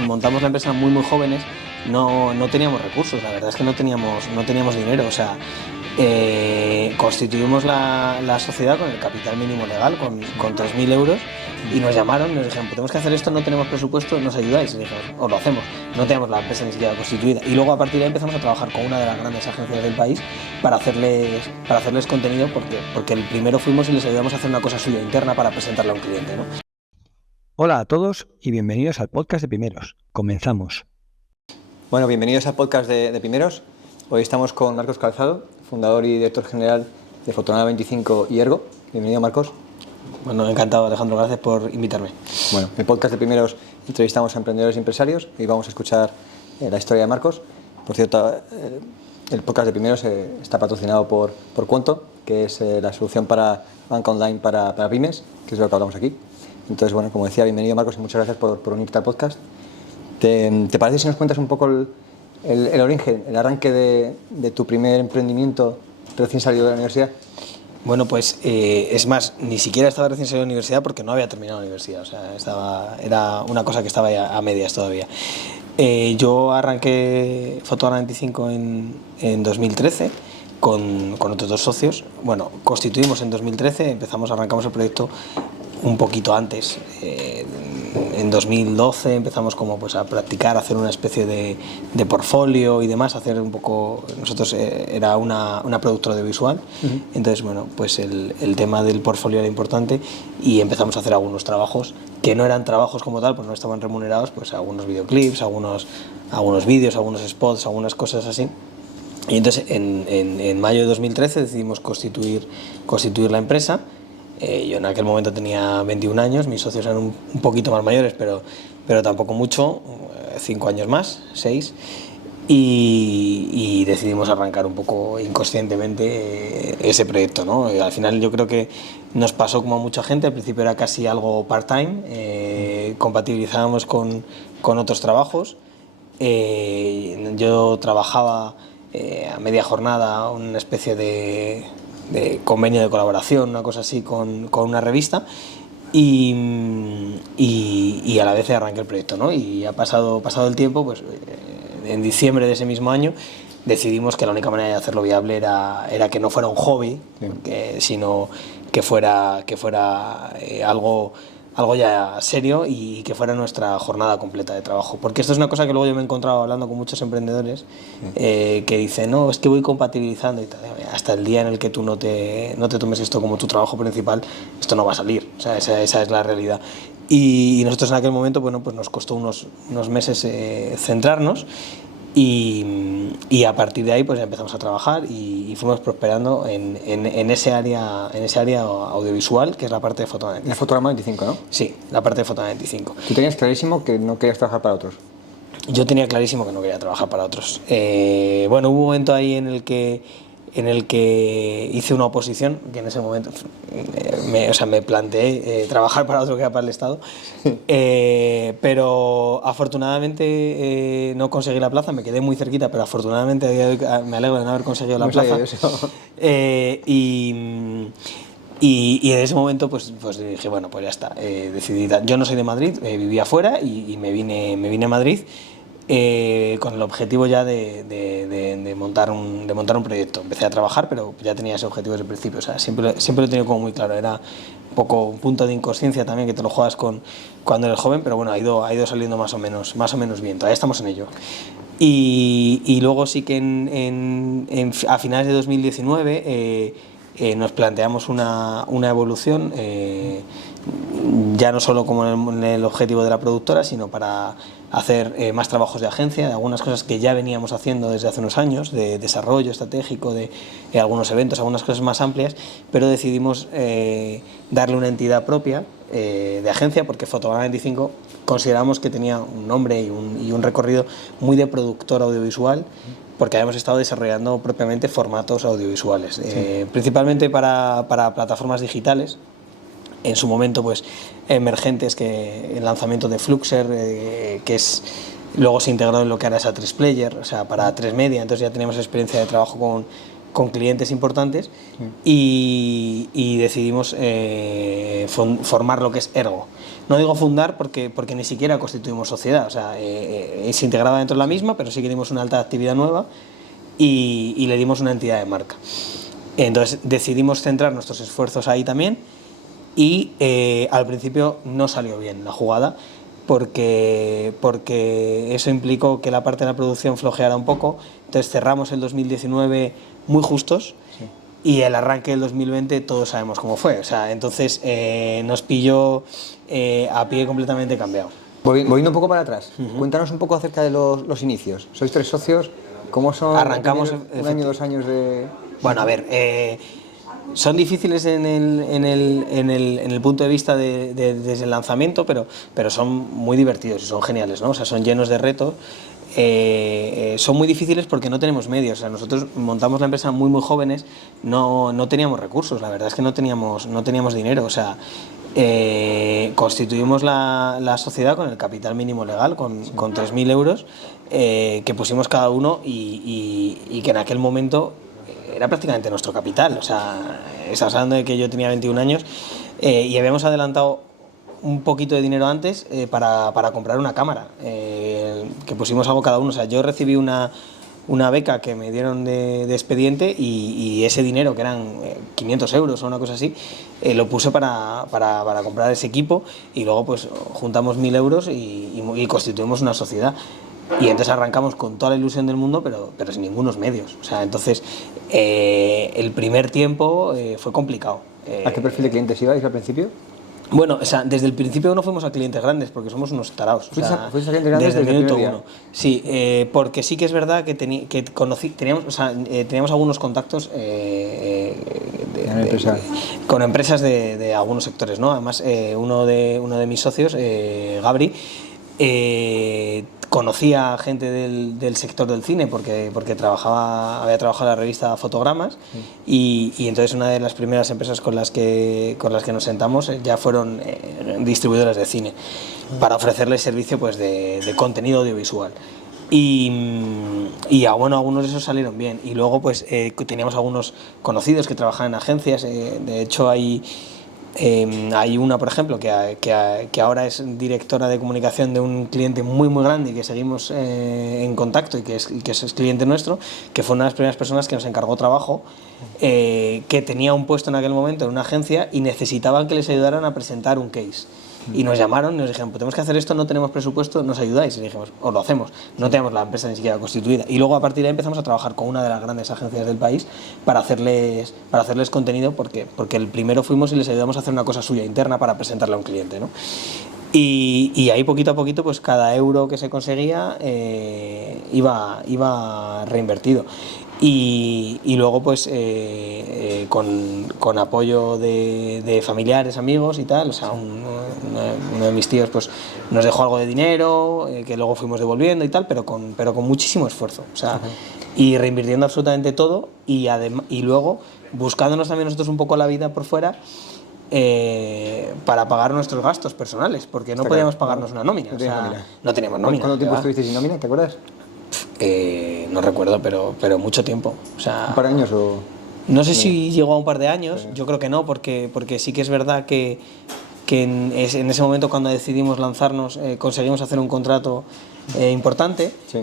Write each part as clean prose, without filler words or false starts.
montamos la empresa muy jóvenes, no teníamos recursos, la verdad es que no teníamos dinero, o sea, constituimos la sociedad con el capital mínimo legal, con 3.000 euros, y nos llamaron y nos dijeron, tenemos que hacer esto, no tenemos presupuesto, ¿nos ayudáis? Y dijimos, os lo hacemos. No teníamos la empresa ni siquiera constituida. Y luego a partir de ahí empezamos a trabajar con una de las grandes agencias del país para hacerles contenido, porque el primero fuimos y les ayudamos a hacer una cosa suya interna para presentarle a un cliente, ¿no? Hola a todos y bienvenidos al podcast de Primeros. Comenzamos. Bueno, bienvenidos al podcast de Primeros. Hoy estamos con Marcos Calzado, fundador y director general de Fotonada 25 y Ergo. Bienvenido, Marcos. Bueno, encantado, Alejandro, gracias por invitarme. Bueno, en el podcast de Primeros entrevistamos a emprendedores y empresarios y vamos a escuchar la historia de Marcos. Por cierto, el podcast de Primeros está patrocinado por Cuonto, que es la solución para banca online para pymes, que es de lo que hablamos aquí. Entonces, bueno, como decía, bienvenido, Marcos, y muchas gracias por unirte al podcast. ¿Te parece si nos cuentas un poco el origen, el arranque de tu primer emprendimiento recién salido de la universidad? Bueno, pues es más, ni siquiera estaba recién salido de la universidad porque no había terminado la universidad, o sea, era una cosa que estaba ya a medias todavía. Yo arranqué Fotonada 25 en 2013 con otros dos socios. Bueno, constituimos en 2013, arrancamos el proyecto un poquito antes. En 2012 empezamos como pues a practicar, a hacer una especie de portfolio y demás, hacer un poco, nosotros era una productora audiovisual. Entonces bueno, pues el tema del portfolio era importante y empezamos a hacer algunos trabajos que no eran trabajos como tal, pues no estaban remunerados, pues algunos videoclips, algunos vídeos, algunos spots, algunas cosas así. Y entonces en mayo de 2013 decidimos constituir la empresa. Yo en aquel momento tenía 21 años, mis socios eran un poquito más mayores, pero tampoco mucho, 5 años más, 6, y decidimos arrancar un poco inconscientemente ese proyecto, ¿no? Y al final yo creo que nos pasó como a mucha gente, al principio era casi algo part-time, compatibilizábamos con otros trabajos. Yo trabajaba a media jornada, una especie de convenio de colaboración, una cosa así, con una revista, y a la vez arranqué el proyecto, ¿no? Y ha pasado el tiempo, pues en diciembre de ese mismo año decidimos que la única manera de hacerlo viable era que no fuera un hobby, sino que fuera algo ya serio y que fuera nuestra jornada completa de trabajo. Porque esto es una cosa que luego yo me he encontrado hablando con muchos emprendedores que dicen, no, es que voy compatibilizando y tal. Hasta el día en el que tú no te tomes esto como tu trabajo principal, esto no va a salir. O sea, esa es la realidad. Y nosotros en aquel momento, bueno, pues nos costó unos meses centrarnos. Y a partir de ahí pues empezamos a trabajar y fuimos prosperando en ese área audiovisual, que es la parte de Fotonada 25. La Fotonada 25, ¿no? Sí, la parte de Fotonada 25. ¿Tú tenías clarísimo que no querías trabajar para otros? Yo tenía clarísimo que no quería trabajar para otros. Bueno, hubo un momento ahí en el que hice una oposición, que en ese momento me planteé trabajar para otro que era para el Estado, pero afortunadamente no conseguí la plaza, me quedé muy cerquita, pero afortunadamente a día de hoy me alegro de no haber conseguido la plaza. Y en ese momento pues dije, bueno, pues ya está, decidí. Yo no soy de Madrid, vivía fuera y me vine a Madrid. Con el objetivo ya de montar un proyecto. Empecé a trabajar, pero ya tenía ese objetivo desde el principio. O sea, siempre lo he tenido como muy claro. Era un poco un punto de inconsciencia también, que te lo juegas cuando eres joven, pero bueno, ha ido saliendo más o menos bien. Todavía estamos en ello. Y luego sí que a finales de 2019 nos planteamos una evolución, ya no solo como en el objetivo de la productora, sino para hacer más trabajos de agencia, de algunas cosas que ya veníamos haciendo desde hace unos años, de desarrollo estratégico, de algunos eventos, algunas cosas más amplias, pero decidimos darle una entidad propia de agencia, porque Fotonada 25 consideramos que tenía un nombre y un recorrido muy de productor audiovisual, porque habíamos estado desarrollando propiamente formatos audiovisuales, principalmente para plataformas digitales, en su momento pues emergentes, que el lanzamiento de Fluxer, que luego se integró en lo que era esa 3Player, o sea, para 3 Media. Entonces ya teníamos experiencia de trabajo con clientes importantes y decidimos formar lo que es Ergo. No digo fundar porque ni siquiera constituimos sociedad, o sea, se integraba dentro de la misma, pero sí que dimos una alta actividad nueva y le dimos una entidad de marca. Entonces decidimos centrar nuestros esfuerzos ahí también y al principio no salió bien la jugada porque eso implicó que la parte de la producción flojeara un poco. Entonces cerramos el 2019 muy justos y el arranque del 2020 todos sabemos cómo fue. O sea, entonces nos pilló a pie completamente cambiado. Volviendo un poco para atrás, cuéntanos un poco acerca de los inicios. Sois 3 socios, ¿cómo son? Arrancamos un año, 2 años de... Bueno, a ver, son difíciles en el punto de vista desde el lanzamiento, pero son muy divertidos y son geniales, ¿no? O sea, son llenos de retos. Son muy difíciles porque no tenemos medios. O sea, nosotros montamos la empresa muy jóvenes, no teníamos recursos, la verdad es que no teníamos dinero. O sea, constituimos la sociedad con el capital mínimo legal, con 3.000 euros que pusimos cada uno y que en aquel momento era prácticamente nuestro capital. O sea, estamos hablando de que yo tenía 21 años y habíamos adelantado un poquito de dinero antes para comprar una cámara, que pusimos algo cada uno. O sea, yo recibí una beca que me dieron de expediente y ese dinero, que eran 500 euros o una cosa así, lo puse para comprar ese equipo y luego pues juntamos 1.000 euros y constituimos una sociedad. Y entonces arrancamos con toda la ilusión del mundo, pero sin ningunos medios. O sea, entonces el primer tiempo fue complicado. ¿A qué perfil de clientes ibais al principio? Bueno, o sea, desde el principio no fuimos a clientes grandes porque somos unos taraos. O sea, ¿Fuiste a clientes grandes desde el minuto primer día? uno? Sí, porque sí que es verdad que teníamos algunos contactos con empresas de algunos sectores, ¿no? Además, uno de mis socios, Gabri, conocía gente del sector del cine porque había trabajado en la revista Fotogramas y entonces una de las primeras empresas con las que nos sentamos ya fueron distribuidoras de cine para ofrecerles servicio pues de contenido audiovisual. Y bueno, algunos de esos salieron bien y luego pues teníamos algunos conocidos que trabajaban en agencias. De hecho hay una, por ejemplo, que ahora es directora de comunicación de un cliente muy grande y que seguimos en contacto y que es cliente nuestro, que fue una de las primeras personas que nos encargó trabajo, que tenía un puesto en aquel momento en una agencia y necesitaban que les ayudaran a presentar un case. Y nos llamaron y nos dijeron, pues tenemos que hacer esto, no tenemos presupuesto, ¿nos ayudáis? Y dijimos, os lo hacemos. No teníamos la empresa ni siquiera constituida. Y luego a partir de ahí empezamos a trabajar con una de las grandes agencias del país para hacerles contenido, porque el primero fuimos y les ayudamos a hacer una cosa suya interna para presentarle a un cliente, ¿no? Y ahí poquito a poquito pues cada euro que se conseguía iba reinvertido. Y luego pues con apoyo de familiares, amigos y tal, o sea, uno de mis tíos pues nos dejó algo de dinero que luego fuimos devolviendo y tal, pero con muchísimo esfuerzo, o sea, y reinvirtiendo absolutamente todo y luego buscándonos también nosotros un poco la vida por fuera para pagar nuestros gastos personales, porque no podíamos pagarnos una nómina, o sea, no teníamos nómina. ¿Cuánto tiempo estuvisteis sin nómina, te acuerdas? No recuerdo, pero mucho tiempo. O sea, ¿Un par de años o...? No sé si llegó a un par de años, yo creo que no, porque sí que es verdad que en ese momento cuando decidimos lanzarnos conseguimos hacer un contrato importante. Sí.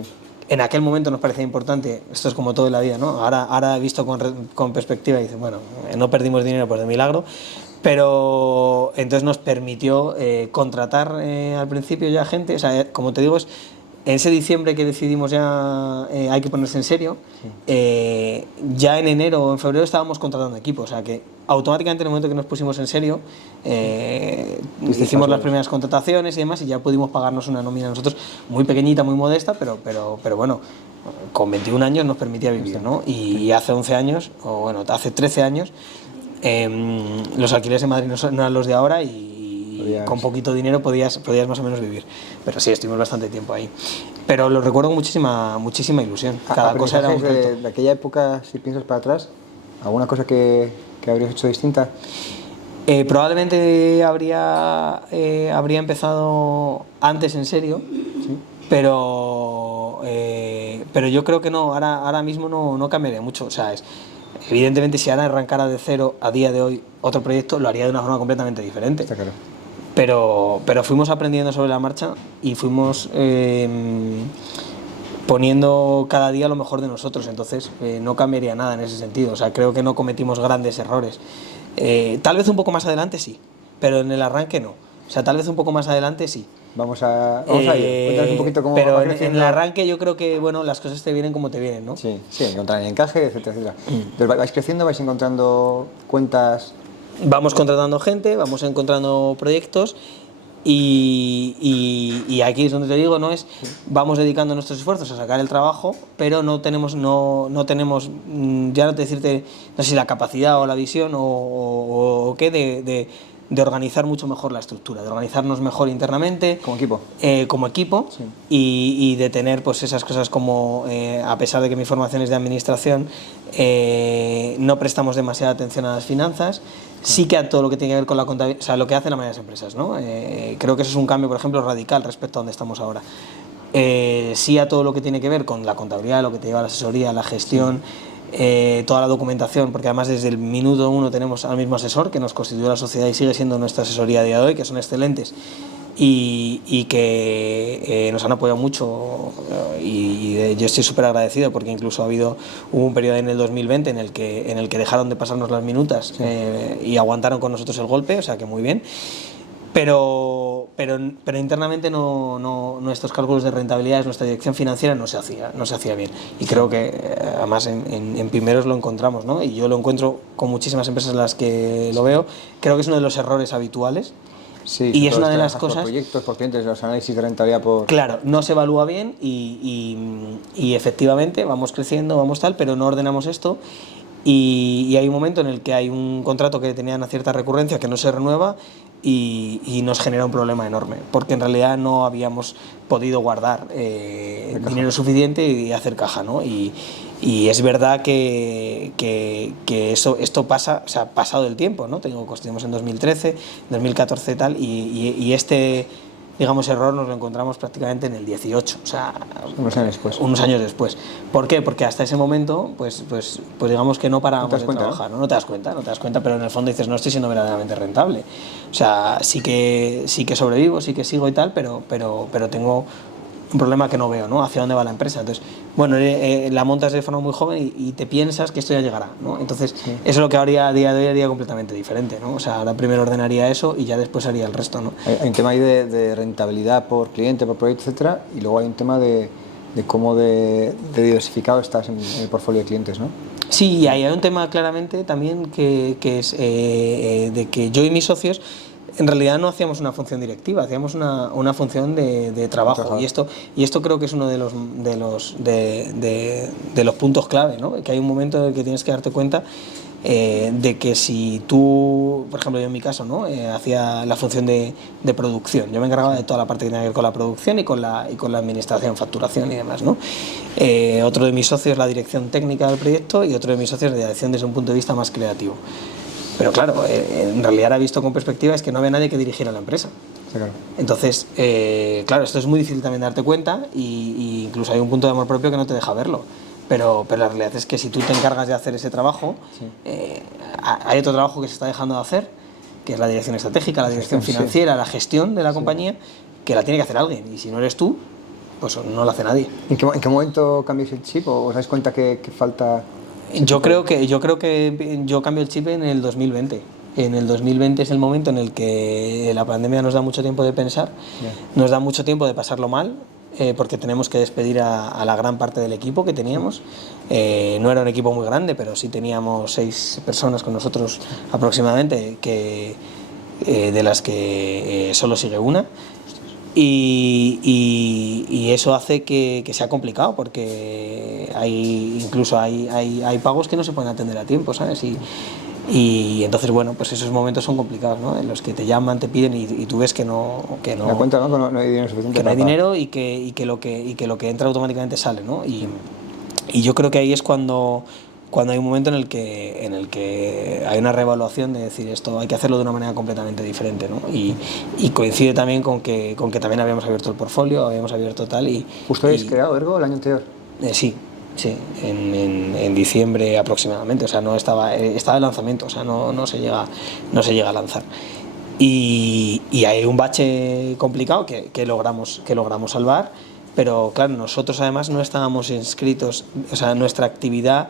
En aquel momento nos parecía importante, esto es como todo en la vida, ¿no? Ahora visto con perspectiva y dices, bueno, no perdimos dinero pues de milagro, pero entonces nos permitió contratar al principio ya gente, o sea, como te digo, en ese diciembre que decidimos ya hay que ponerse en serio, ya en enero o en febrero estábamos contratando equipos, o sea que automáticamente en el momento que nos pusimos en serio hicimos las primeras contrataciones y demás y ya pudimos pagarnos una nómina nosotros muy pequeñita, muy modesta, pero bueno, con 21 años nos permitía vivir, ¿no? Y hace 11 años, o bueno, hace 13 años, los alquileres en Madrid no eran los de ahora y con poquito dinero podías más o menos vivir. Pero sí, estuvimos bastante tiempo ahí. Pero lo recuerdo con muchísima ilusión. Cada cosa era un reto. De aquella época, si piensas para atrás, ¿alguna cosa que habrías hecho distinta? Probablemente habría empezado antes en serio, ¿sí? Pero yo creo que no, ahora mismo no cambiaría mucho. O sea, Evidentemente, si ahora arrancara de cero a día de hoy otro proyecto, lo haría de una forma completamente diferente. Está claro. Pero fuimos aprendiendo sobre la marcha y fuimos poniendo cada día lo mejor de nosotros, entonces no cambiaría nada en ese sentido. O sea, creo que no cometimos grandes errores. Tal vez un poco más adelante sí, pero en el arranque no. O sea, tal vez un poco más adelante sí. Vamos a ello. Cuéntanos un poquito cómo pero va en creciendo. el arranque yo creo que bueno, las cosas te vienen como te vienen, ¿no? Sí, encontrar el encaje, etcétera, etcétera. Entonces vais creciendo, vais encontrando cuentas. Vamos contratando gente, vamos encontrando proyectos y aquí es donde te digo, no es vamos dedicando nuestros esfuerzos a sacar el trabajo, pero no tenemos ya no te decirte, no sé si la capacidad o la visión o qué de organizar mucho mejor la estructura, de organizarnos mejor internamente como equipo Sí. y de tener pues esas cosas como a pesar de que mi formación es de administración, no prestamos demasiada atención a las finanzas. Sí que a todo lo que tiene que ver con la contabilidad, o sea, lo que hacen la mayoría de las empresas, ¿no? Creo que eso es un cambio, por ejemplo, radical respecto a donde estamos ahora. Sí a todo lo que tiene que ver con la contabilidad, lo que te lleva a la asesoría, la gestión, toda la documentación, porque además desde el minuto uno tenemos al mismo asesor que nos constituyó la sociedad y sigue siendo nuestra asesoría a día de hoy, que son excelentes y que nos han apoyado mucho y yo estoy súper agradecido porque incluso hubo un periodo en el 2020 en el que dejaron de pasarnos las minutas y aguantaron con nosotros el golpe, o sea que muy bien. Pero internamente nuestros cálculos de rentabilidades, nuestra dirección financiera no se hacía bien. Y creo que además en Pimeros lo encontramos, ¿no? Y yo lo encuentro con muchísimas empresas en las que lo veo. Creo que es uno de los errores habituales. Sí, Y es una de las cosas. Por proyectos, por clientes, los análisis de rentabilidad por. Claro, no se evalúa bien y efectivamente vamos creciendo, vamos tal, pero no ordenamos esto. Y hay un momento en el que hay un contrato que tenía una cierta recurrencia que no se renueva y nos genera un problema enorme, porque en realidad no habíamos podido guardar dinero suficiente y hacer caja, ¿no? Y es verdad que esto pasa, o sea, pasado el tiempo, ¿no? Construimos en 2013, 2014 tal, y este, digamos, error nos lo encontramos prácticamente en el 18, o sea, unos años después. ¿Por qué? Porque hasta ese momento, pues digamos que no parábamos de trabajar, ¿no? No te das cuenta, pero en el fondo dices, no estoy siendo verdaderamente rentable. O sea, sí que sobrevivo, sí que sigo y tal, pero tengo un problema que no veo, ¿no? Hacia dónde va la empresa. Entonces, bueno, la montas de forma muy joven y te piensas que esto ya llegará, ¿no? Entonces, eso es lo que ahora a día de hoy haría completamente diferente, ¿no? O sea, ahora primero ordenaría eso y ya después haría el resto, ¿no? Hay un tema ahí de rentabilidad por cliente, por proyecto, etcétera, y luego hay un tema de cómo de diversificado estás en el portfolio de clientes, ¿no? Sí, y hay un tema claramente también que es de que yo y mis socios en realidad no hacíamos una función directiva, hacíamos una función de trabajo y esto creo que es uno de los puntos clave, ¿no? Que hay un momento en el que tienes que darte cuenta de que si tú, por ejemplo yo en mi caso, ¿no? Hacía la función de producción, yo me encargaba de toda la parte que tenía que ver con la producción y con la administración, facturación y demás, ¿no? Otro de mis socios la dirección técnica del proyecto y otro de mis socios la dirección desde un punto de vista más creativo. Pero claro, en realidad ahora visto con perspectiva es que no había nadie que dirigiera la empresa. Sí, claro. Entonces, claro, esto es muy difícil también de darte cuenta y incluso hay un punto de amor propio que no te deja verlo. Pero la realidad es que si tú te encargas de hacer ese trabajo, hay otro trabajo que se está dejando de hacer, que es la dirección estratégica, la dirección financiera, la gestión de la compañía, que la tiene que hacer alguien. Y si no eres tú, pues no lo hace nadie. ¿En qué momento cambias el chip o os dais cuenta que falta? Yo creo que yo cambio el chip en el 2020. En el 2020 es el momento en el que la pandemia nos da mucho tiempo de pensar, nos da mucho tiempo de pasarlo mal, porque tenemos que despedir a la gran parte del equipo que teníamos. No era un equipo muy grande, pero sí teníamos 6 personas con nosotros aproximadamente, de las que solo sigue una. Y eso hace que sea complicado porque incluso hay pagos que no se pueden atender a tiempo, ¿sabes? Y entonces, bueno, pues esos momentos son complicados, ¿no? En los que te llaman, te piden y tú ves que no la cuenta, ¿no? No hay dinero suficiente, que no hay dinero y que lo que entra automáticamente sale, ¿no? Y yo creo que ahí es cuando hay un momento en el que hay una reevaluación de decir esto hay que hacerlo de una manera completamente diferente, ¿no? Y coincide también con que también habíamos abierto el portfolio, habíamos abierto tal y... ¿Justo habéis creado Ergo el año anterior? Sí. Sí, en diciembre aproximadamente, o sea, no estaba en lanzamiento, o sea, no se llega a lanzar. Y hay un bache complicado que logramos salvar, pero claro, nosotros además no estábamos inscritos, o sea, nuestra actividad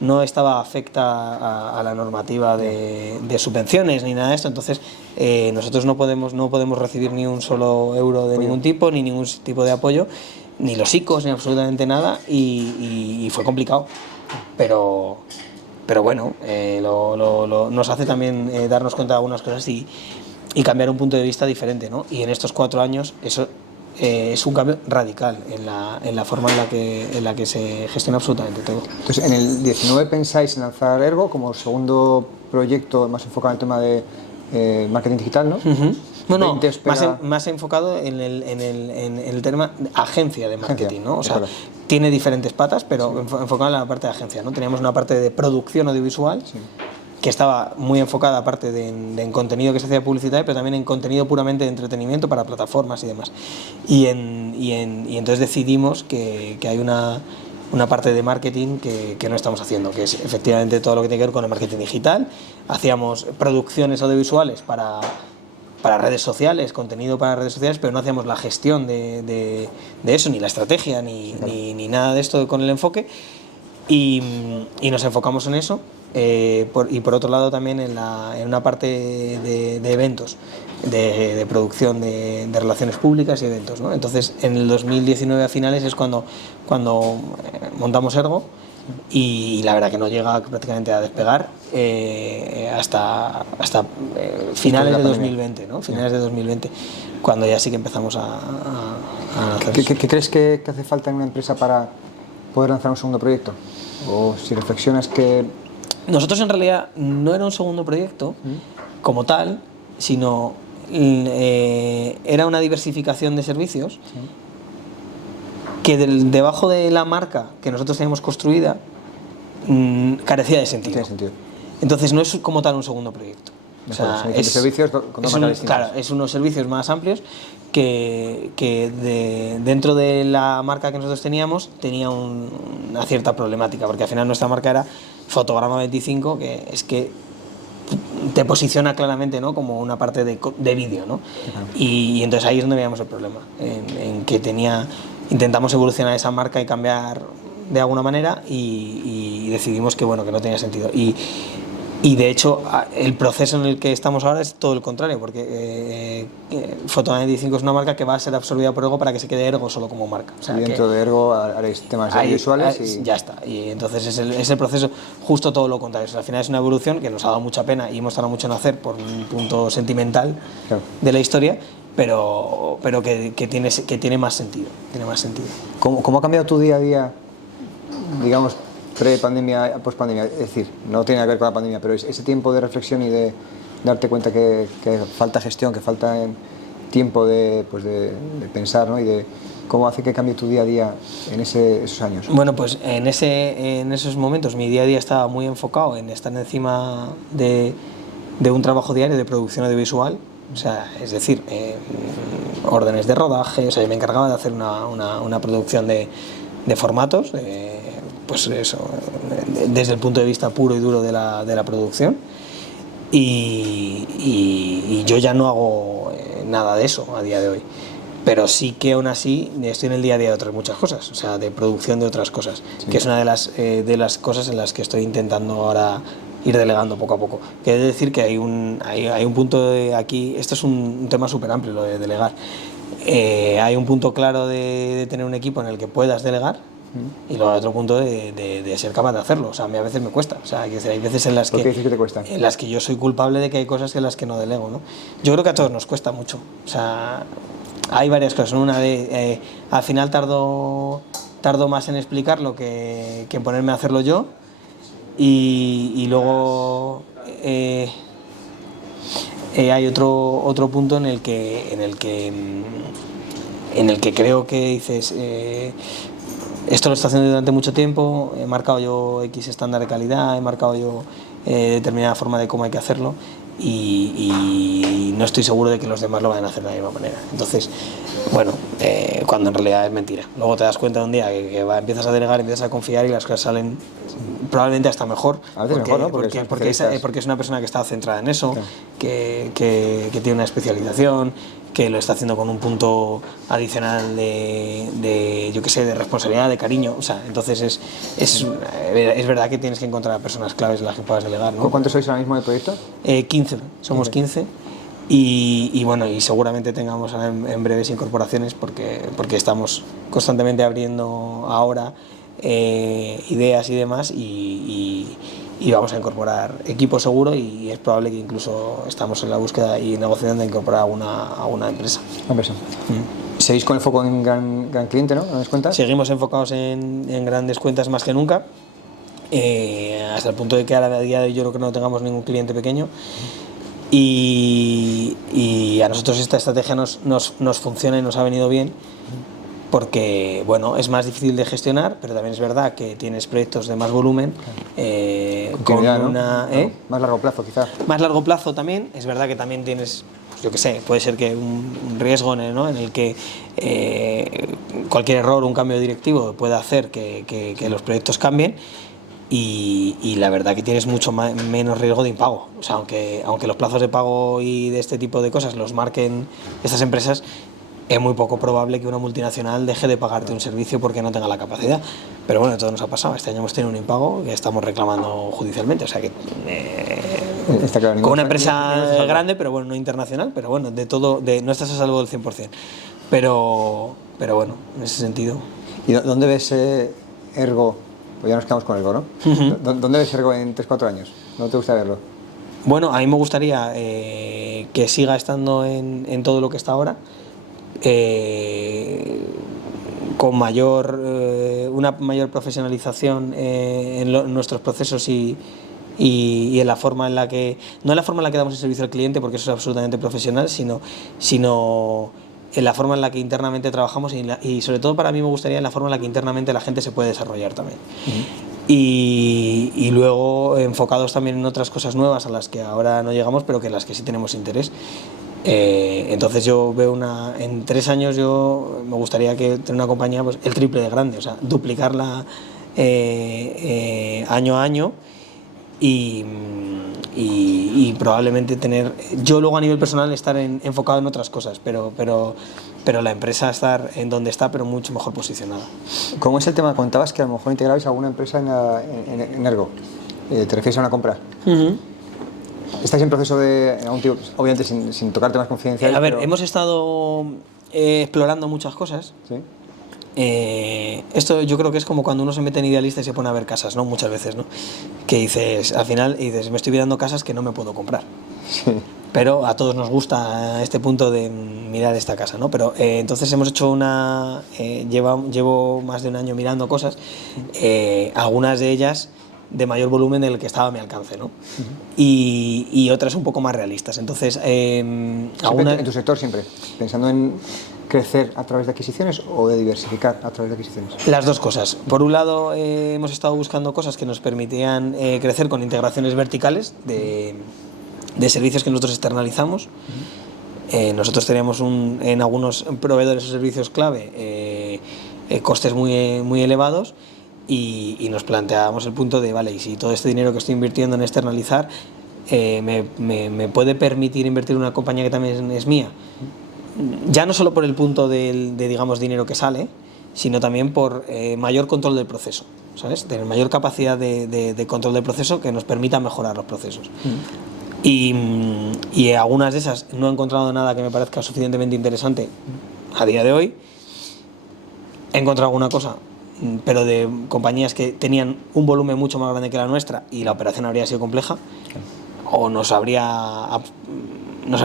no estaba afecta a la normativa de subvenciones ni nada de esto, entonces nosotros no podemos recibir ni un solo euro de ningún tipo, ni ningún tipo de apoyo, ni los ICOs, ni absolutamente nada, y fue complicado, pero bueno, nos hace también darnos cuenta de algunas cosas y cambiar un punto de vista diferente, ¿no? Y en estos 4 años eso es un cambio radical en la forma en la que se gestiona absolutamente todo. Entonces, en el 19 pensáis en lanzar Ergo como segundo proyecto más enfocado en el tema de marketing digital, ¿no? Uh-huh. Bueno, más enfocado en el tema agencia de marketing, ¿no? O sea, tiene diferentes patas, pero enfocado en la parte de agencia, ¿no? Teníamos una parte de producción audiovisual, que estaba muy enfocada aparte en contenido que se hacía publicitario, pero también en contenido puramente de entretenimiento para plataformas y demás. Y entonces decidimos que hay una parte de marketing que no estamos haciendo, que es efectivamente todo lo que tiene que ver con el marketing digital. Hacíamos producciones audiovisuales para redes sociales, contenido para redes sociales, pero no hacíamos la gestión de eso, ni la estrategia, ni nada de esto con el enfoque, y nos enfocamos en eso. Y por otro lado también en una parte de eventos, de producción de relaciones públicas y eventos, ¿no? Entonces en el 2019 a finales es cuando montamos Ergo, y la verdad que no llega prácticamente a despegar hasta finales de 2020, ¿no? Finales de 2020, cuando ya sí que empezamos a lanzar. ¿Qué crees que hace falta en una empresa para poder lanzar un segundo proyecto? O si reflexionas que... Nosotros en realidad no era un segundo proyecto como tal, sino era una diversificación de servicios que debajo de la marca que nosotros teníamos construida carecía de sentido. Tiene sentido. Entonces no es como tal un segundo proyecto. O sea, es servicios con dos marcas distintas. Claro, es unos servicios más amplios que dentro de la marca que nosotros teníamos tenía una cierta problemática, porque al final nuestra marca era Fotograma 25, que es que te posiciona claramente, ¿no?, como una parte de vídeo, ¿no? Y entonces ahí es donde veíamos el problema, en que intentamos evolucionar esa marca y cambiar de alguna manera, y decidimos que bueno, que no tenía sentido. Y de hecho el proceso en el que estamos ahora es todo el contrario, porque Fotograma 25 es una marca que va a ser absorbida por Ergo para que se quede Ergo solo como marca. O sea, y dentro de Ergo haréis temas audiovisuales y... Ya está. Y entonces es el proceso justo todo lo contrario. O sea, al final es una evolución que nos ha dado mucha pena y hemos tardado mucho en hacer por un punto sentimental de la historia, pero que tiene más sentido. ¿Cómo ha cambiado tu día a día, digamos, pre-pandemia, post-pandemia? Es decir, no tiene que ver con la pandemia, pero ese tiempo de reflexión y de darte cuenta que falta gestión, que falta tiempo de pensar, ¿no? Y de cómo hace que cambie tu día a día en esos años. Bueno, pues en esos momentos mi día a día estaba muy enfocado en estar encima de un trabajo diario de producción audiovisual. O sea, es decir, órdenes de rodaje. O sea, yo me encargaba de hacer una producción de formatos, pues eso, desde el punto de vista puro y duro de la producción, y yo ya no hago nada de eso a día de hoy, pero sí que aún así estoy en el día a día de otras muchas cosas, o sea, de producción de otras cosas, que es una de las cosas en las que estoy intentando ahora ir delegando poco a poco. Quiere decir que hay un punto de aquí, esto es un tema súper amplio, lo de delegar. Hay un punto claro de tener un equipo en el que puedas delegar, y luego hay otro punto de ser capaz de hacerlo. O sea, a mí a veces me cuesta. O sea, hay veces en las ¿Por qué dices que te cuesta? En las que yo soy culpable de que hay cosas en las que no delego, ¿no? Yo creo que a todos nos cuesta mucho. O sea, hay varias cosas. Una al final tardo más en explicarlo que en ponerme a hacerlo yo. Y luego hay otro punto en el que creo que dices, esto lo estoy haciendo durante mucho tiempo, he marcado yo X estándar de calidad, he marcado yo determinada forma de cómo hay que hacerlo, y no estoy seguro de que los demás lo vayan a hacer de la misma manera. Entonces, bueno, cuando en realidad es mentira. Luego te das cuenta un día que empiezas a delegar, empiezas a confiar y las cosas salen probablemente hasta mejor. A veces mejor, ¿no? Porque es una persona que está centrada en eso, claro. que tiene una especialización, que lo está haciendo con un punto adicional yo qué sé, de responsabilidad, de cariño. O sea, entonces es verdad que tienes que encontrar a personas claves en las que puedas delegar, ¿no? ¿Cuántos sois ahora mismo de proyecto? 15, somos 15. Y bueno, y seguramente tengamos en breves incorporaciones porque estamos constantemente abriendo ahora ideas y demás y vamos a incorporar equipo seguro y es probable que incluso estamos en la búsqueda y negociando de incorporar a una empresa. Seguís con el foco en gran cliente, ¿no? ¿Grandes cuentas? Seguimos enfocados en grandes cuentas más que nunca, hasta el punto de que a día de hoy yo creo que no tengamos ningún cliente pequeño. Y a nosotros esta estrategia nos funciona y nos ha venido bien porque bueno, es más difícil de gestionar, pero también es verdad que tienes proyectos de más volumen, con una... ¿no? Más largo plazo quizás. Más largo plazo también, es verdad que también tienes, yo qué sé, puede ser que un riesgo, ¿no? En el que cualquier error, un cambio directivo pueda hacer que los proyectos cambien. Y la verdad que tienes mucho menos riesgo de impago. O sea, aunque los plazos de pago y de este tipo de cosas los marquen estas empresas, es muy poco probable que una multinacional deje de pagarte un servicio porque no tenga la capacidad. Pero bueno, todo nos ha pasado. Este año hemos tenido un impago que estamos reclamando judicialmente. O sea que está claro, con una empresa grande, pero bueno, no internacional, pero bueno, no estás a salvo del 100%. Pero bueno, en ese sentido. ¿Y dónde ves Ergo? Pues ya nos quedamos con Ergo, ¿no? ¿Dónde ves Ergo en 3-4 años? ¿Dónde te gusta verlo? Bueno, a mí me gustaría que siga estando en todo lo que está ahora, con una mayor profesionalización en nuestros procesos y en la forma en la que, no en la forma en la que damos el servicio al cliente, porque eso es absolutamente profesional, sino en la forma en la que internamente trabajamos y sobre todo para mí me gustaría en la forma en la que internamente la gente se puede desarrollar también. Y luego enfocados también en otras cosas nuevas a las que ahora no llegamos, pero que en las que sí tenemos interés. Entonces yo veo en 3 años yo me gustaría que tener una compañía pues, el triple de grande, o sea, duplicarla año a año y probablemente yo luego a nivel personal estar enfocado en otras cosas, pero la empresa estar en donde está, pero mucho mejor posicionada. ¿Cómo es el tema? Contabas que a lo mejor integrabais alguna empresa en Ergo. ¿Te refieres a una compra? ¿Estáis en proceso de algún tipo, obviamente sin tocar temas confidenciales? A ver, hemos estado explorando muchas cosas. ¿Sí? Esto yo creo que es como cuando uno se mete en idealista y se pone a ver casas, ¿no? Muchas veces, ¿no? Que dices, al final me estoy mirando casas que no me puedo comprar. Sí. Pero a todos nos gusta este punto de mirar esta casa, ¿no? Pero entonces hemos hecho llevo más de un año mirando cosas, algunas de ellas de mayor volumen del que estaba a mi alcance, ¿no? Y otras un poco más realistas. Entonces, ¿En tu sector siempre? ¿Pensando en crecer a través de adquisiciones o de diversificar a través de adquisiciones? Las dos cosas. Por un lado, hemos estado buscando cosas que nos permitían crecer con integraciones verticales de servicios que nosotros externalizamos. Nosotros teníamos en algunos proveedores o servicios clave costes muy elevados y nos planteábamos el punto de, vale, y si todo este dinero que estoy invirtiendo en externalizar me puede permitir invertir en una compañía que también es mía. Ya no solo por el punto de digamos, dinero que sale, sino también por mayor control del proceso, ¿sabes? Tener mayor capacidad de control del proceso que nos permita mejorar los procesos. Y algunas de esas no he encontrado nada que me parezca suficientemente interesante a día de hoy. He encontrado alguna cosa, pero de compañías que tenían un volumen mucho más grande que la nuestra y la operación habría sido compleja, o nos habría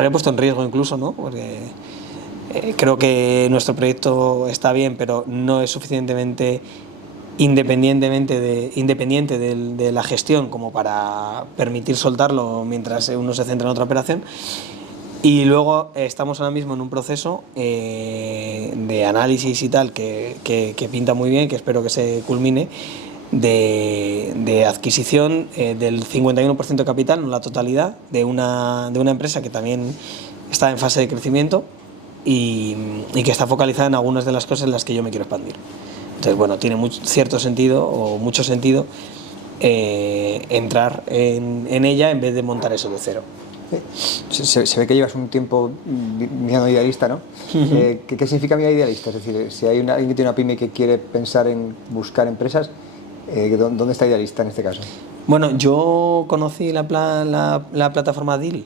puesto en riesgo incluso, ¿no? Porque creo que nuestro proyecto está bien, pero no es suficientemente independiente de la gestión como para permitir soltarlo mientras uno se centra en otra operación. Y luego estamos ahora mismo en un proceso de análisis y tal que pinta muy bien, que espero que se culmine, de adquisición del 51% de capital, no la totalidad, de una empresa que también está en fase de crecimiento y que está focalizada en algunas de las cosas en las que yo me quiero expandir. Entonces, bueno, tiene cierto sentido o mucho sentido entrar en ella en vez de montar eso de cero. Se ve que llevas un tiempo mirando idealista, ¿no? ¿Qué significa mirar idealista? Es decir, si hay alguien que tiene una pyme que quiere pensar en buscar empresas, ¿dónde está idealista en este caso? Bueno, yo conocí la plataforma Deal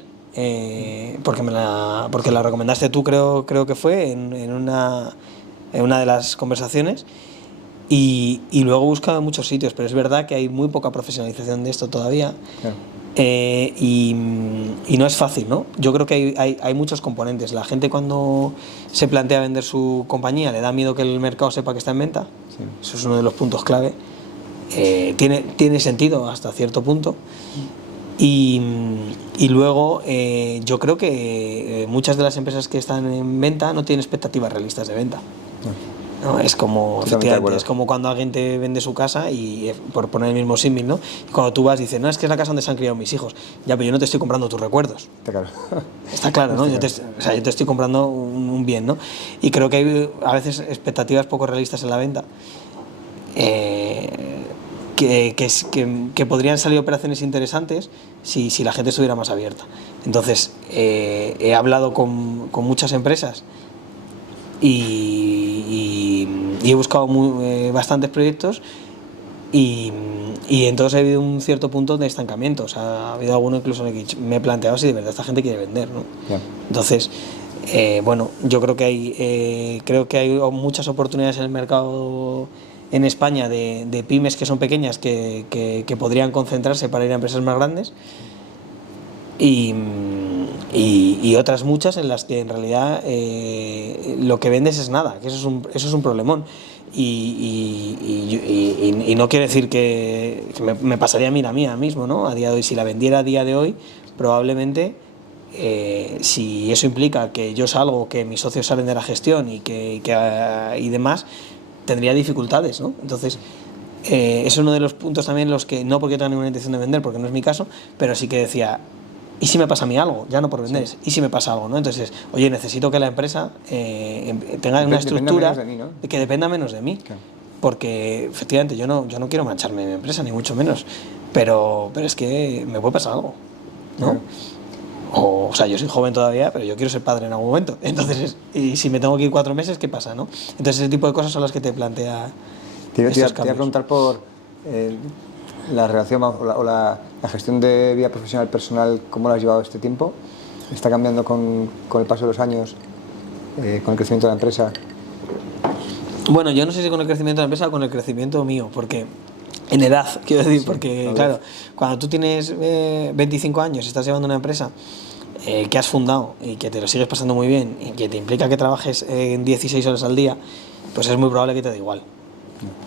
porque la recomendaste tú, creo que fue en una de las conversaciones. Y luego he buscado en muchos sitios, pero es verdad que hay muy poca profesionalización de esto todavía. Claro. Y no es fácil, ¿no? Yo creo que hay muchos componentes. La gente, cuando se plantea vender su compañía, le da miedo que el mercado sepa que está en venta. Sí. Eso es uno de los puntos clave. Tiene sentido hasta cierto punto. Y luego yo creo que muchas de las empresas que están en venta no tienen expectativas realistas de venta. No, es como cuando alguien te vende su casa y, por poner el mismo símil, ¿no? Y cuando tú vas y dices, no, es que es la casa donde se han criado mis hijos. Ya, pero yo no te estoy comprando tus recuerdos. Está claro. Está claro, ¿no? Yo te estoy comprando un bien, ¿no? Y creo que hay a veces expectativas poco realistas en la venta. Que podrían salir operaciones interesantes si la gente estuviera más abierta. Entonces, he hablado con muchas empresas y he buscado bastantes proyectos y entonces ha habido un cierto punto de estancamiento. O sea, ha habido alguno incluso en el que me he planteado si de verdad esta gente quiere vender, ¿no? Yeah. Entonces, bueno, yo creo que hay muchas oportunidades en el mercado en España de pymes que son pequeñas que podrían concentrarse para ir a empresas más grandes y otras muchas en las que en realidad lo que vendes es nada, que eso es un problemón. Y no quiere decir que me pasaría a mí mismo, ¿no? A día de hoy, si la vendiera a día de hoy, probablemente si eso implica que yo salgo, que mis socios salen de la gestión y demás, tendría dificultades, ¿no? Entonces, es uno de los puntos también los que, no porque tenga ninguna intención de vender, porque no es mi caso, pero sí que decía, ¿y si me pasa a mí algo? Ya no por vender, sí. ¿Y si me pasa algo? ¿no? Entonces, oye, necesito que la empresa tenga una estructura de mí, ¿no? Que dependa menos de mí. Claro. Porque, efectivamente, yo no quiero mancharme mi empresa, ni mucho menos, pero es que me puede pasar algo, ¿no? Claro. O sea, yo soy joven todavía, pero yo quiero ser padre en algún momento. Entonces, y si me tengo que ir 4 meses, ¿qué pasa, no? Entonces, ese tipo de cosas son las que te plantea. Te iba a preguntar por la relación o la gestión de vida profesional personal, ¿cómo la has llevado este tiempo? ¿Está cambiando con el paso de los años, con el crecimiento de la empresa? Bueno, yo no sé si con el crecimiento de la empresa o con el crecimiento mío, porque en edad, quiero decir, sí, porque claro, cuando tú tienes 25 años y estás llevando una empresa que has fundado y que te lo sigues pasando muy bien y que te implica que trabajes 16 horas al día, pues es muy probable que te dé igual.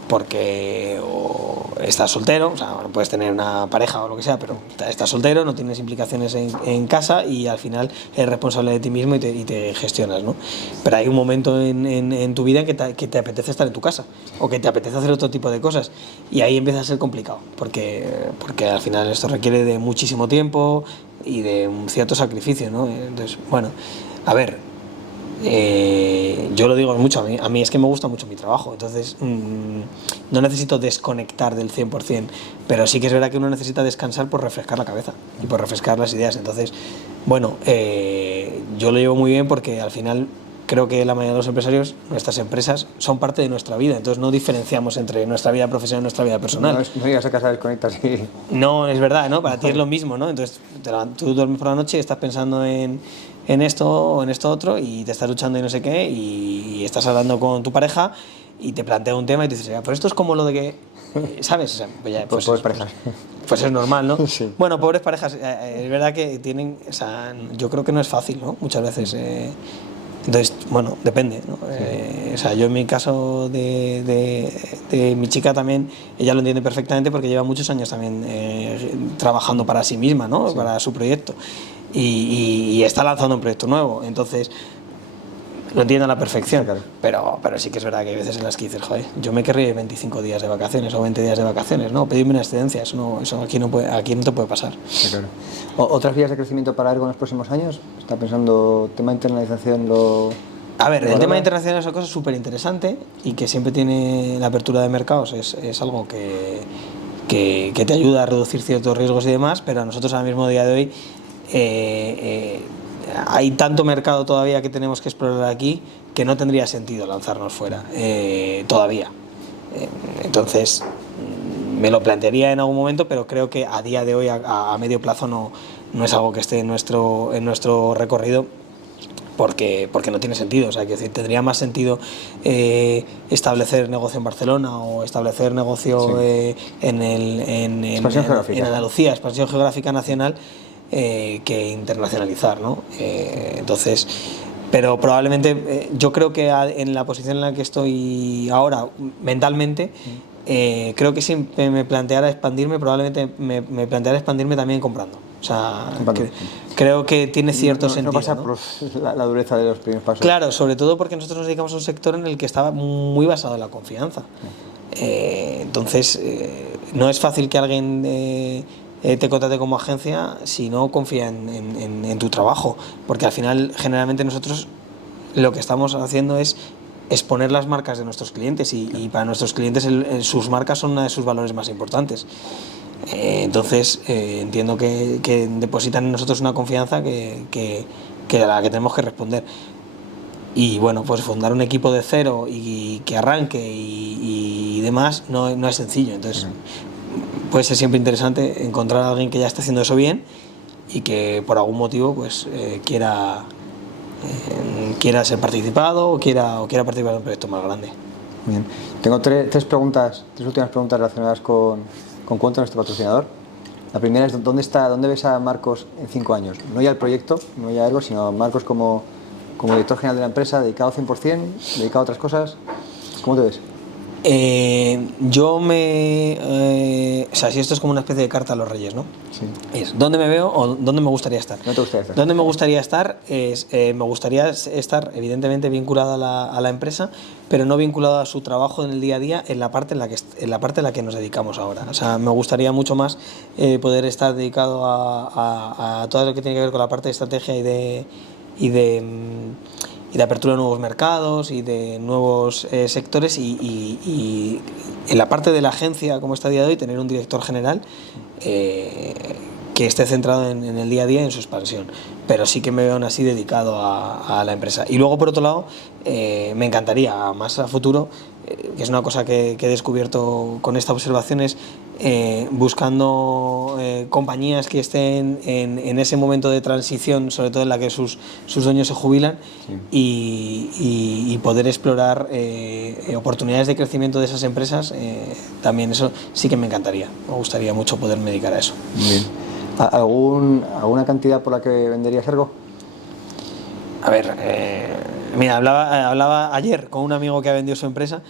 Porque o estás soltero, o sea, puedes tener una pareja o lo que sea, pero estás soltero, no tienes implicaciones en casa y al final eres responsable de ti mismo y te gestionas, ¿no? Pero hay un momento en tu vida en que te apetece estar en tu casa o que te apetece hacer otro tipo de cosas y ahí empieza a ser complicado porque al final esto requiere de muchísimo tiempo y de un cierto sacrificio, ¿no? Entonces, bueno, a ver, yo lo digo mucho, a mí es que me gusta mucho mi trabajo, entonces no necesito desconectar del 100%, pero sí que es verdad que uno necesita descansar por refrescar la cabeza y por refrescar las ideas. Entonces, bueno, yo lo llevo muy bien porque al final creo que la mayoría de los empresarios, nuestras empresas, son parte de nuestra vida, entonces no diferenciamos entre nuestra vida profesional y nuestra vida personal. No llegas a casa, desconectas y... No, es verdad, ¿no? Para ti es lo mismo, ¿no? Entonces tú duermes por la noche y estás pensando en esto o en esto otro y te estás luchando y no sé qué y estás hablando con tu pareja y te plantea un tema y te dices, pues esto es como lo de que, ¿sabes? O sea, pues pobres parejas. Pues es normal, ¿no? Sí. Bueno, pobres parejas, es verdad que tienen, o sea, yo creo que no es fácil, ¿no? Muchas veces. Entonces, bueno, depende, ¿no? O sea, yo en mi caso de mi chica también, ella lo entiende perfectamente porque lleva muchos años también trabajando para sí misma, ¿no? Sí. Para su proyecto. Y está lanzando un proyecto nuevo, entonces lo entiendo a la perfección, claro. pero sí que es verdad que hay veces en las que dices, joder, yo me querría 25 días de vacaciones o 20 días de vacaciones, ¿no? Pedirme una excedencia, eso aquí no te puede pasar. Sí, claro. ¿Otras vías de crecimiento para Ergo en los próximos años? ¿Está pensando tema de internalización, lo A ver, el ¿Valora? tema internacional es una cosa súper interesante y que siempre tiene la apertura de mercados, es algo que te ayuda a reducir ciertos riesgos y demás, pero a nosotros ahora mismo, a día de hoy, hay tanto mercado todavía que tenemos que explorar aquí que no tendría sentido lanzarnos fuera todavía. Entonces, me lo plantearía en algún momento, pero creo que a día de hoy, a medio plazo, no es algo que esté en nuestro recorrido. Porque no tiene sentido, o sea, quiero decir, tendría más sentido establecer negocio en Barcelona o establecer negocio en Andalucía, expansión geográfica nacional, que internacionalizar, ¿no? Entonces, pero probablemente yo creo que en la posición en la que estoy ahora mentalmente, creo que si me planteara expandirme, probablemente me planteara expandirme también comprando. O sea, creo que tiene cierto sentido. No pasa por la dureza de los primeros pasos. Claro, sobre todo porque nosotros nos dedicamos a un sector en el que estaba muy basado en la confianza. Entonces, no es fácil que alguien te contrate como agencia si no confía en tu trabajo, porque al final, generalmente, nosotros lo que estamos haciendo es exponer las marcas de nuestros clientes y para nuestros clientes sus marcas son uno de sus valores más importantes. Entonces, entiendo que depositan en nosotros una confianza que a la que tenemos que responder. Y bueno, pues fundar un equipo de cero y que arranque y demás no es sencillo. Entonces, puede ser siempre interesante encontrar a alguien que ya esté haciendo eso bien y que por algún motivo pues quiera ser participado o quiera participar en un proyecto más grande. Bien. Tengo tres últimas preguntas relacionadas con Cuento, nuestro patrocinador. La primera es ¿dónde ves a Marcos en 5 años? No ya el proyecto, no ya Ergo, sino Marcos como director general de la empresa, dedicado 100%, dedicado a otras cosas. ¿Cómo te ves? O sea, si esto es como una especie de carta a los reyes, ¿no? Sí. Es ¿dónde me veo o dónde me gustaría estar? ¿Dónde te gustaría estar? ¿Dónde me gustaría estar? Me gustaría estar evidentemente vinculado a la empresa, pero no vinculado a su trabajo en el día a día en la parte en la que nos dedicamos ahora. O sea, me gustaría mucho más poder estar dedicado a todo lo que tiene que ver con la parte de estrategia y de apertura de nuevos mercados y de nuevos sectores y en la parte de la agencia, como está a día de hoy, tener un director general que esté centrado en el día a día y en su expansión, pero sí que me veo aún así dedicado a la empresa. Y luego, por otro lado, me encantaría, más a futuro, que es una cosa que he descubierto con esta observación, es buscando compañías que estén en ese momento de transición, sobre todo en la que sus dueños se jubilan, y poder explorar oportunidades de crecimiento de esas empresas. También eso sí que me encantaría, me gustaría mucho poderme dedicar a eso. Bien. ¿Alguna cantidad por la que venderías Ergo? A ver, mira, hablaba ayer con un amigo que ha vendido su empresa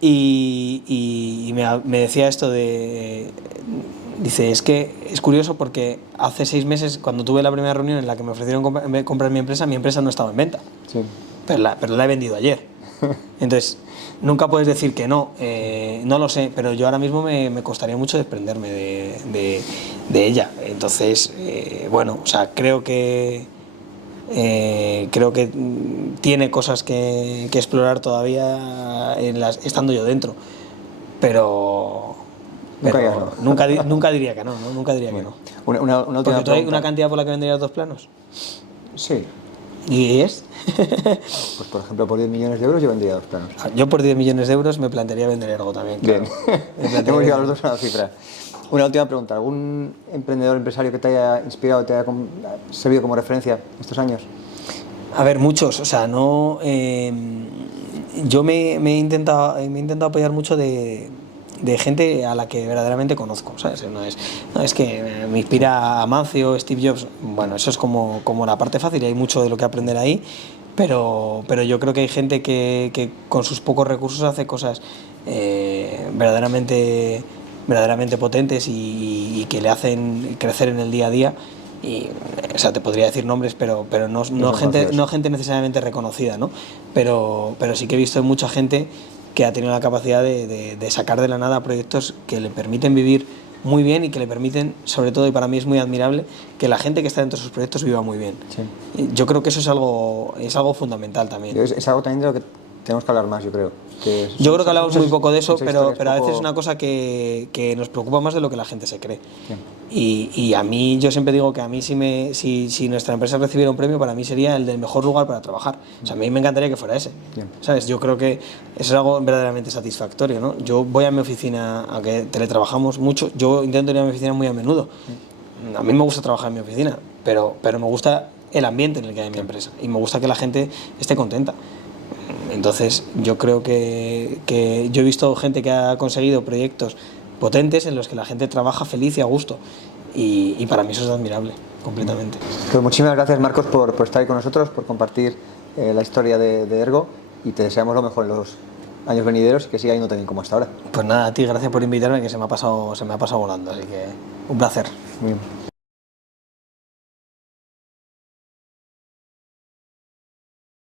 y me decía esto dice, es que es curioso porque hace 6 meses, cuando tuve la primera reunión en la que me ofrecieron comprar mi empresa no estaba en venta, Sí. pero la he vendido ayer. Entonces, nunca puedes decir que no, no lo sé, pero yo ahora mismo me costaría mucho desprenderme de ella. Entonces, bueno, o sea, creo que tiene cosas que explorar todavía estando yo dentro, pero nunca diría que no, nunca diría que no. Una última Porque tú hay pregunta. una cantidad por la que venderías los 2 planos. Sí. ¿Y es? Pues por ejemplo, por 10 millones de euros yo vendría 2 planos. Yo por 10 millones de euros me plantearía vender Ergo también. Claro. Bien. Hemos llegado los dos a la cifra. Una última pregunta. ¿Algún emprendedor, empresario que te haya inspirado, te haya servido como referencia estos años? A ver, muchos. O sea, no. Yo me he intentado apoyar mucho de gente a la que verdaderamente conozco, ¿sabes? No es que me inspira Amancio, Steve Jobs. Bueno, eso es como la parte fácil y hay mucho de lo que aprender ahí, pero yo creo que hay gente que con sus pocos recursos hace cosas verdaderamente potentes y que le hacen crecer en el día a día. Y, o sea, te podría decir nombres, pero no gente necesariamente reconocida, ¿no? Pero sí que he visto mucha gente que ha tenido la capacidad de sacar de la nada proyectos que le permiten vivir muy bien y que le permiten, sobre todo, y para mí es muy admirable, que la gente que está dentro de sus proyectos viva muy bien. Sí. Y yo creo que eso es algo fundamental también. Es algo también de lo que tenemos que hablar más, yo creo. Yo creo que hablamos muy poco de eso, pero a veces poco... es una cosa que nos preocupa más de lo que la gente se cree. Sí. Y a mí, yo siempre digo que a mí si nuestra empresa recibiera un premio, para mí sería el del mejor lugar para trabajar. O sea, a mí me encantaría que fuera ese. Bien. ¿Sabes? Yo creo que eso es algo verdaderamente satisfactorio, ¿no? Yo voy a mi oficina, aunque teletrabajamos mucho, yo intento ir a mi oficina muy a menudo. A mí me gusta trabajar en mi oficina, pero me gusta el ambiente en el que hay mi empresa y me gusta que la gente esté contenta. Entonces yo creo que yo he visto gente que ha conseguido proyectos potentes en los que la gente trabaja feliz y a gusto y para mí eso es admirable, completamente. Pues muchísimas gracias, Marcos, por estar ahí con nosotros, por compartir la historia de Ergo, y te deseamos lo mejor en los años venideros y que siga yendo tan bien como hasta ahora. Pues nada, a ti gracias por invitarme, que se me ha pasado volando, así que un placer. Muy bien.